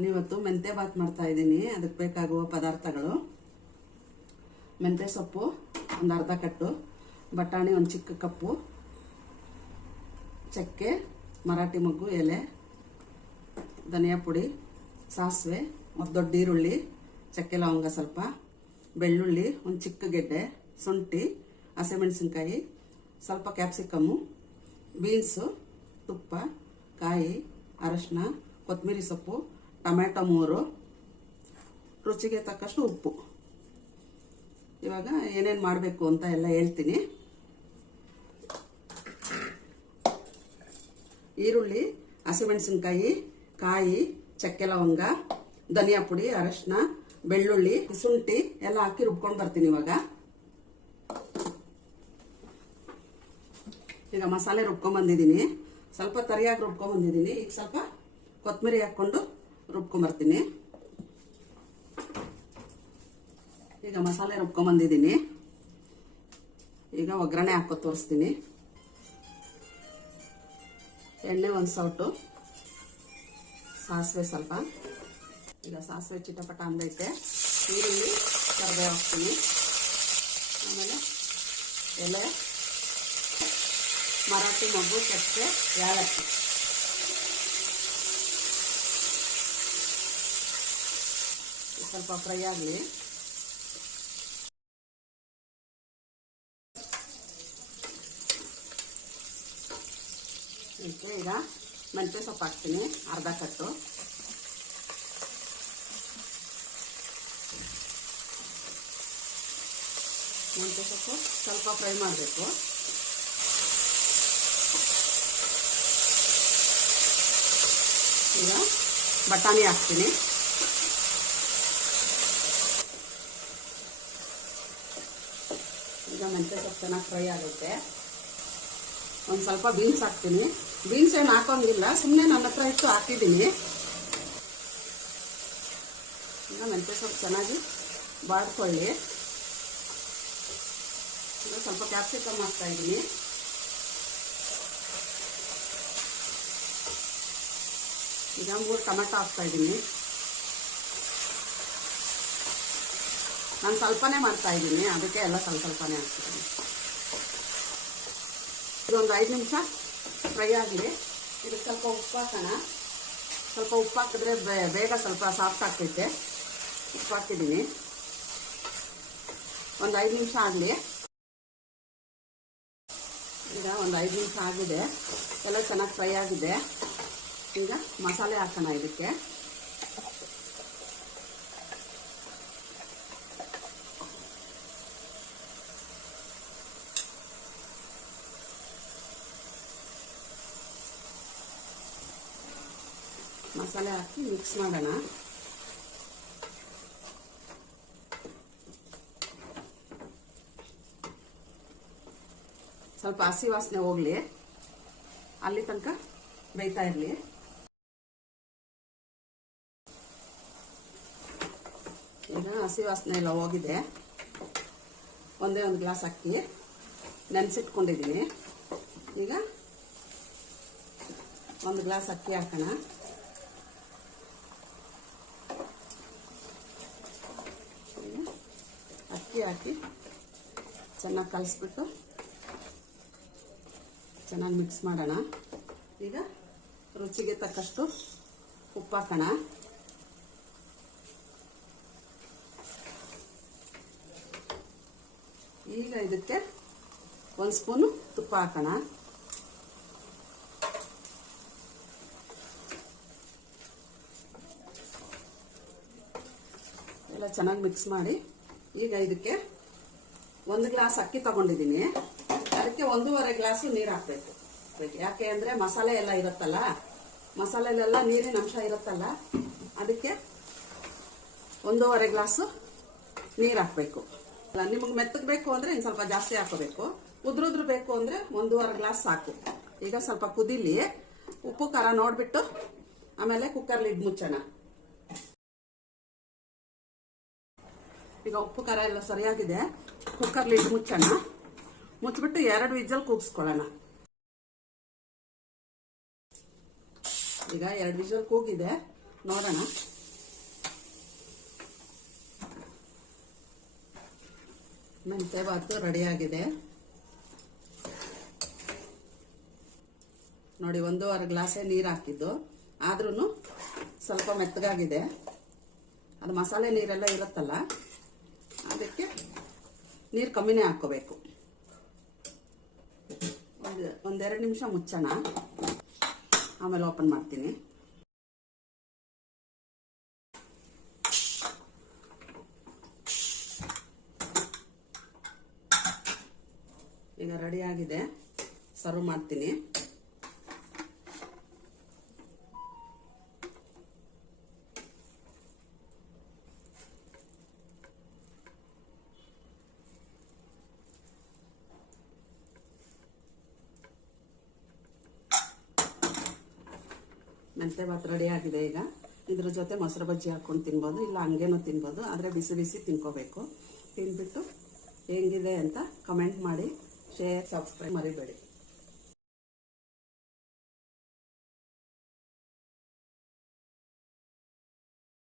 ನಾನಿವತ್ತು ಮೆಂತ್ಯ ಬಾತ್ ಮಾಡ್ತಾ ಇದ್ದೀನಿ. ಅದಕ್ಕೆ ಬೇಕಾಗುವ ಪದಾರ್ಥಗಳು: ಮೆಂತ್ಯ ಸೊಪ್ಪು ಒಂದು ಅರ್ಧ ಕಟ್ಟು, ಬಟಾಣಿ ಒಂದು ಚಿಕ್ಕ ಕಪ್ಪು, ಚಕ್ಕೆ, ಮರಾಠಿ ಮೊಗ್ಗು ಎಲೆ, ಧನಿಯಾ ಪುಡಿ, ಸಾಸಿವೆ, ಒಂದು ದೊಡ್ಡ ಈರುಳ್ಳಿ, ಚಕ್ಕೆ ಲವಂಗ ಸ್ವಲ್ಪ, ಬೆಳ್ಳುಳ್ಳಿ ಒಂದು ಚಿಕ್ಕ ಗೆಡ್ಡೆ, ಶುಂಠಿ, ಹಸಿಮೆಣಸಿನ್ಕಾಯಿ, ಸ್ವಲ್ಪ ಕ್ಯಾಪ್ಸಿಕಮ್ಮು, ಬೀನ್ಸು, ತುಪ್ಪ, ಕಾಯಿ, ಅರಶಿನ, ಕೊತ್ತಂಬರಿ ಸೊಪ್ಪು, ಟೊಮೆಟೊ 3, ರುಚಿಗೆ ತಕ್ಕಷ್ಟು ಉಪ್ಪು. ಇವಾಗ ಏನೇನು ಮಾಡಬೇಕು ಅಂತ ಎಲ್ಲ ಹೇಳ್ತೀನಿ. ಈರುಳ್ಳಿ, ಹಸಿಮೆಣಸಿನ್ಕಾಯಿ, ಕಾಯಿ, ಚಕ್ಕೆ ಲವಂಗ, ಧನಿಯಾ ಪುಡಿ, ಅರಶಿನ, ಬೆಳ್ಳುಳ್ಳಿ, ಶುಂಠಿ ಎಲ್ಲ ಹಾಕಿ ರುಬ್ಕೊಂಡು ಬರ್ತೀನಿ. ಈಗ ಮಸಾಲೆ ರುಬ್ಕೊಂಡ್ಬಂದಿದ್ದೀನಿ. ಸ್ವಲ್ಪ ತರಿಯಾಗಿ ರುಬ್ಕೊಂಡ್ಬಂದಿದ್ದೀನಿ. ಈಗ ಸ್ವಲ್ಪ ಕೊತ್ತಂಬರಿ ಹಾಕ್ಕೊಂಡು ರುಬ್ಕೊಂಡ್ಬರ್ತೀನಿ. ಈಗ ಮಸಾಲೆ ರುಬ್ಕೊಂಡ್ಬಂದಿದ್ದೀನಿ. ಈಗ ಒಗ್ಗರಣೆ ಹಾಕೋ ತೋರಿಸ್ತೀನಿ. ಎಣ್ಣೆ ಒಂದು ಸೌಟು, ಸಾಸಿವೆ ಸ್ವಲ್ಪ. ಈಗ ಸಾಸಿವೆ ಚಿಟಪಟ ಅಂದೈತೆ. ಈರುಳ್ಳಿ, ಕರಿಬೇವು ಹಾಕ್ತೀನಿ. ಆಮೇಲೆ ಎಲೆ, ಮರಾಠಿ ಮೊಗ್ಗು, ಚಕ್ಕೆ, ಏಲಕ್ಕಿ. ಸ್ವಲ್ಪ ಫ್ರೈ ಆಗಲಿ. ಈಗ ಮೆಂತ್ಯ ಸೊಪ್ಪು ಹಾಕ್ತೀನಿ, ಅರ್ಧ ಕಟ್ಟು. ಮೆಂತ್ಯ ಸೊಪ್ಪು ಸ್ವಲ್ಪ ಫ್ರೈ ಮಾಡಬೇಕು. ಈಗ ಬಟಾಣಿ ಹಾಕ್ತೀನಿ. ಈಗ ಮೆಂತ್ಯ ಸೊಪ್ಪು ಚೆನ್ನಾಗಿ ಫ್ರೈ ಆಗುತ್ತೆ. ಒಂದು ಸ್ವಲ್ಪ ಬೀನ್ಸ್ ಹಾಕ್ತೀನಿ. ಬೀನ್ಸ್ ಏನು ಹಾಕೋಂಗಿಲ್ಲ, ಸುಮ್ಮನೆ ನನ್ನ ಹತ್ರ ಇಟ್ಟು ಹಾಕಿದ್ದೀನಿ. ಈಗ ಮೆಂತ್ಯ ಸೊಪ್ಪು ಚೆನ್ನಾಗಿ ಬಾಡ್ಕೊಳ್ಳಿ. ಈಗ ಸ್ವಲ್ಪ ಕ್ಯಾಪ್ಸಿಕಮ್ ಹಾಕ್ತಾ ಇದ್ದೀನಿ. ಈಗ 3 ಟೊಮೆಟೊ ಹಾಕ್ತಾ ಇದ್ದೀನಿ. ನಾನು ಸ್ವಲ್ಪನೇ ಮಾಡ್ತಾ ಇದ್ದೀನಿ, ಅದಕ್ಕೆ ಎಲ್ಲ ಸ್ವಲ್ಪನೇ ಹಾಕ್ತಿದ್ದೀನಿ. ಇದೊಂದು 5 ನಿಮಿಷ ಫ್ರೈ ಆಗಲಿ. ಇದಕ್ಕೆ ಸ್ವಲ್ಪ ಉಪ್ಪು ಹಾಕೋಣ. ಸ್ವಲ್ಪ ಉಪ್ಪು ಹಾಕಿದ್ರೆ ಬೇಗ ಸ್ವಲ್ಪ ಸಾಫ್ಟ್ ಆಗ್ತೈತೆ. ಉಪ್ಪು ಹಾಕಿದ್ದೀನಿ. ಒಂದು 5 ನಿಮಿಷ ಆಗಲಿ. ಈಗ ಒಂದು 5 ನಿಮಿಷ ಆಗಿದೆ. ಎಲ್ಲ ಚೆನ್ನಾಗಿ ಫ್ರೈ ಆಗಿದೆ. ಈಗ ಮಸಾಲೆ ಹಾಕೋಣ. ಇದಕ್ಕೆ ಮಸಾಲೆ ಹಾಕಿ ಮಿಕ್ಸ್ ಮಾಡೋಣ. ಸ್ವಲ್ಪ ಹಸಿ ವಾಸನೆ ಹೋಗ್ಲಿ, ಅಲ್ಲಿ ತನಕ ಬೇಯ್ತಾ ಇರಲಿ. ಈಗ ಹಸಿ ವಾಸನೆ ಎಲ್ಲ ಹೋಗಿದೆ. ಒಂದೇ ಒಂದು ಗ್ಲಾಸ್ ಅಕ್ಕಿ ನೆನೆಸಿಟ್ಕೊಂಡಿದ್ದೀನಿ. ಈಗ 1 ಗ್ಲಾಸ್ ಅಕ್ಕಿ ಹಾಕೋಣ. ಅಕ್ಕಿ ಹಾಕಿ ಚೆನ್ನಾಗಿ ಕಲಿಸ್ಬಿಟ್ಟು ಚೆನ್ನಾಗಿ ಮಿಕ್ಸ್ ಮಾಡೋಣ. ಈಗ ರುಚಿಗೆ ತಕ್ಕಷ್ಟು ಉಪ್ಪು ಹಾಕೋಣ. ಈಗ ಇದಕ್ಕೆ 1 ಸ್ಪೂನು ತುಪ್ಪ ಹಾಕೋಣ. ಎಲ್ಲ ಚೆನ್ನಾಗಿ ಮಿಕ್ಸ್ ಮಾಡಿ. ಈಗ ಇದಕ್ಕೆ 1 ಗ್ಲಾಸ್ ಅಕ್ಕಿ ತಗೊಂಡಿದ್ದೀನಿ. ಅದಕ್ಕೆ 1.5 ಗ್ಲಾಸು ನೀರು ಹಾಕಬೇಕು. ಯಾಕೆ ಅಂದರೆ ಮಸಾಲೆ ಎಲ್ಲ ಇರುತ್ತಲ್ಲ, ಮಸಾಲೆಲೆಲ್ಲ ನೀರಿನ ಅಂಶ ಇರುತ್ತಲ್ಲ, ಅದಕ್ಕೆ 1.5 ಗ್ಲಾಸು ನೀರು ಹಾಕಬೇಕು. ನಿಮಗೆ ಮೆತ್ತಗೆ ಬೇಕು ಅಂದರೆ ಇನ್ನು ಸ್ವಲ್ಪ ಜಾಸ್ತಿ ಹಾಕೋಬೇಕು. ಉದ್ರುದ್ರು ಬೇಕು ಅಂದರೆ 1.5 ಗ್ಲಾಸ್ ಸಾಕು. ಈಗ ಸ್ವಲ್ಪ ಕುದಿಲಿ. ಉಪ್ಪು ಖಾರ ನೋಡಿಬಿಟ್ಟು ಆಮೇಲೆ ಕುಕ್ಕರ್ ಲಿಡ್ ಮುಚ್ಚೋಣ. ಈಗ ಉಪ್ಪು ಖಾರ ಎಲ್ಲ ಸರಿಯಾಗಿದೆ. ಕುಕ್ಕರ್ ಲಿಡ್ ಮುಚ್ಚೋಣ. ಮುಚ್ಚಿಬಿಟ್ಟು 2 ವಿಜಲ್ ಕೂಗಿಸ್ಕೊಳ್ಳೋಣ. ಈಗ 2 ವಿಜಲ್ ಕೂಗಿದೆ, ನೋಡೋಣ. ಮೆಂತ್ಯ ಬಾತು ರೆಡಿಯಾಗಿದೆ ನೋಡಿ. 1.5 ಗ್ಲಾಸೇ ನೀರು ಹಾಕಿದ್ದು, ಆದ್ರೂ ಸ್ವಲ್ಪ ಮೆತ್ತಗಾಗಿದೆ. ಅದು ಮಸಾಲೆ ನೀರೆಲ್ಲ ಇರುತ್ತಲ್ಲ, ಅದಕ್ಕೆ ನೀರು ಕಮ್ಮಿನೇ ಹಾಕ್ಕೋಬೇಕು. ಒಂದೆರಡು ನಿಮಿಷ ಮುಚ್ಚೋಣ, ಆಮೇಲೆ ಓಪನ್ ಮಾಡ್ತೀನಿ. ಈಗ ರೆಡಿಯಾಗಿದೆ, ಸರ್ವ್ ಮಾಡ್ತೀನಿ. ಮೆಂತ್ಯ ಭಾತ್ ರೆಡಿ ಆಗಿದೆ. ಈಗ ಇದ್ರ ಜೊತೆ ಮೊಸರು ಬಜ್ಜಿ ಹಾಕೊಂಡು ತಿನ್ಬೋದು, ಇಲ್ಲ ಹಂಗೇನೂ ತಿನ್ಬೋದು. ಆದರೆ ಬಿಸಿ ಬಿಸಿ ತಿನ್ಕೋಬೇಕು. ತಿಂದ್ಬಿಟ್ಟು ಹೆಂಗಿದೆ ಅಂತ ಕಮೆಂಟ್ ಮಾಡಿ, ಶೇರ್, ಸಬ್ಸ್ಕ್ರೈಬ್ ಮರಿಬೇಡಿ.